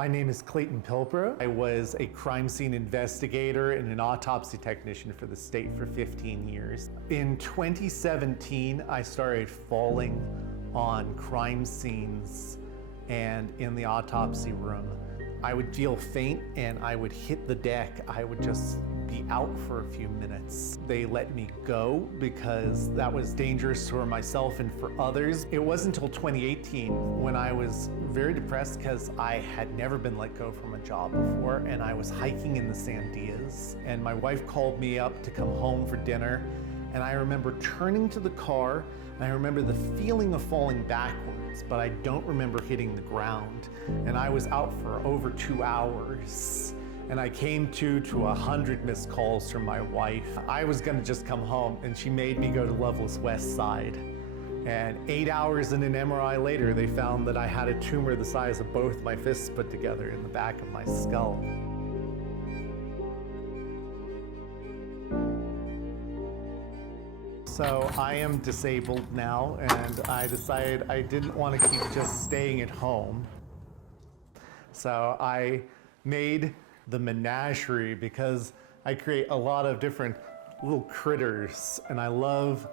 My name is Clay Pilbro. I was a crime scene investigator and an autopsy technician for the state for 15 years. In 2017, I started falling on crime scenes and in the autopsy room. I would feel faint and I would hit the deck. I would just be out for a few minutes. They let me go because that was dangerous for myself and for others. It wasn't until 2018 when I was very depressed because I had never been let go from a job before, and I was hiking in the Sandias, and my wife called me up to come home for dinner, and I remember turning to the car, and I remember the feeling of falling backwards, but I don't remember hitting the ground. And I was out for over 2 hours. And I came to 100 missed calls from my wife. I was gonna just come home, and she made me go to Loveless West Side. And 8 hours and an MRI later, they found that I had a tumor the size of both my fists put together in the back of my skull. So I am disabled now, and I decided I didn't want to keep just staying at home. So I made the menagerie because I create a lot of different little critters, and I love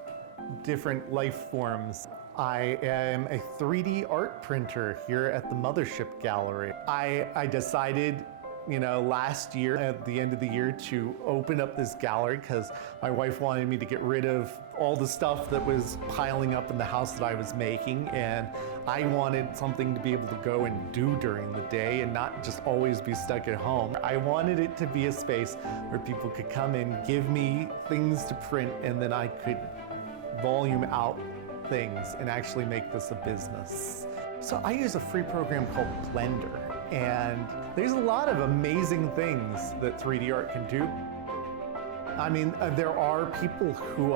different life forms. I am a 3D art printer here at the Mothership Gallery. I decided, last year at the end of the year to open up this gallery because my wife wanted me to get rid of all the stuff that was piling up in the house that I was making, and I wanted something to be able to go and do during the day and not just always be stuck at home. I wanted it to be a space where people could come in, give me things to print, and then I could volume out things and actually make this a business. So I use a free program called Blender, and there's a lot of amazing things that 3D art can do. I mean, there are people who,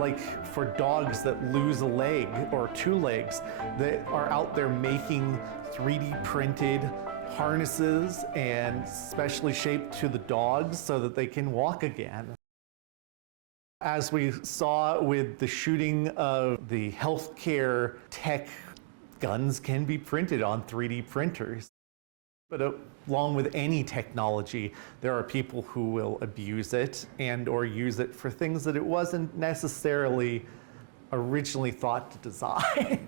like for dogs that lose a leg or 2 legs, that are out there making 3D printed harnesses and specially shaped to the dogs so that they can walk again. As we saw with the shooting of the healthcare tech, guns can be printed on 3D printers. But along with any technology, there are people who will abuse it and or use it for things that it wasn't necessarily originally thought to design.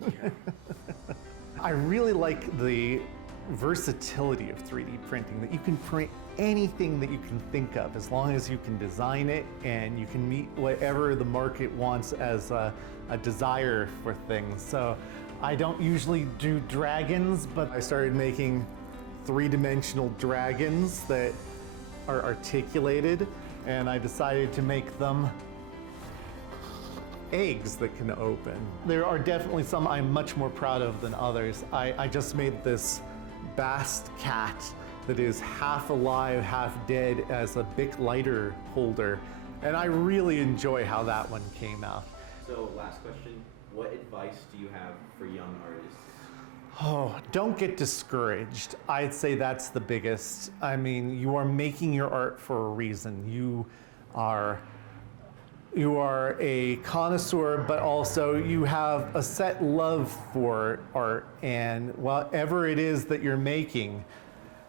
I really like the versatility of 3D printing, that you can print anything that you can think of as long as you can design it and you can meet whatever the market wants as a desire for things. So I don't usually do dragons, but I started making 3-dimensional dragons that are articulated, and I decided to make them eggs that can open. There are definitely some I'm much more proud of than others. I just made this Bast cat that is half alive, half dead as a Bic lighter holder, and I really enjoy how that one came out. So last question, what advice do you have for young artists? Oh, don't get discouraged. I'd say that's the biggest. I mean, you are making your art for a reason. You are a connoisseur, but also you have a set love for art, and whatever it is that you're making,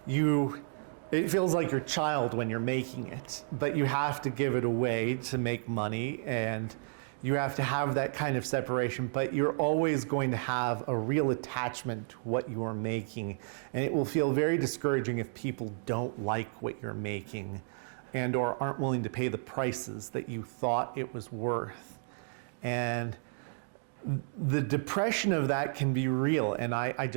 it feels like your child when you're making it, but you have to give it away to make money, and you have to have that kind of separation, but you're always going to have a real attachment to what you're making, and it will feel very discouraging if people don't like what you're making and or aren't willing to pay the prices that you thought it was worth. And the depression of that can be real, and I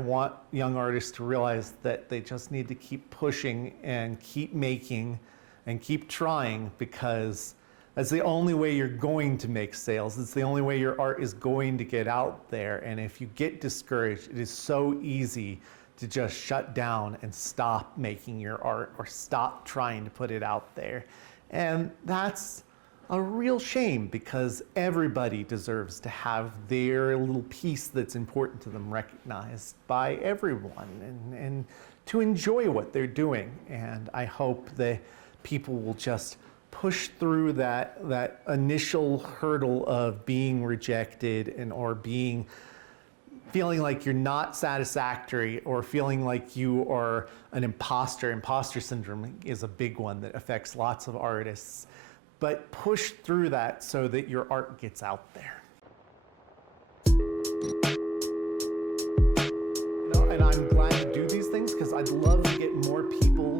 want young artists to realize that they just need to keep pushing and keep making and keep trying, because that's the only way you're going to make sales. It's the only way your art is going to get out there. And if you get discouraged, it is so easy to just shut down and stop making your art or stop trying to put it out there. And that's a real shame, because everybody deserves to have their little piece that's important to them recognized by everyone, and to enjoy what they're doing. And I hope that people will just push through that initial hurdle of being rejected or being feeling like you're not satisfactory or feeling like you are an imposter. Imposter syndrome is a big one that affects lots of artists. But push through that so that your art gets out there. And I'm glad to do these things because I'd love to get more people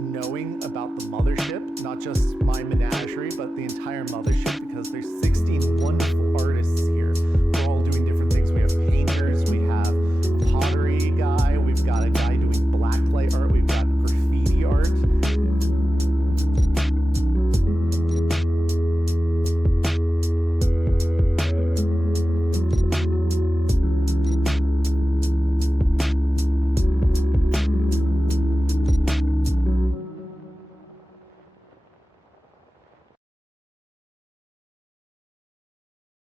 knowing about the mothership, not just my menagerie, but the entire mothership, because there's 16 wonderful artists here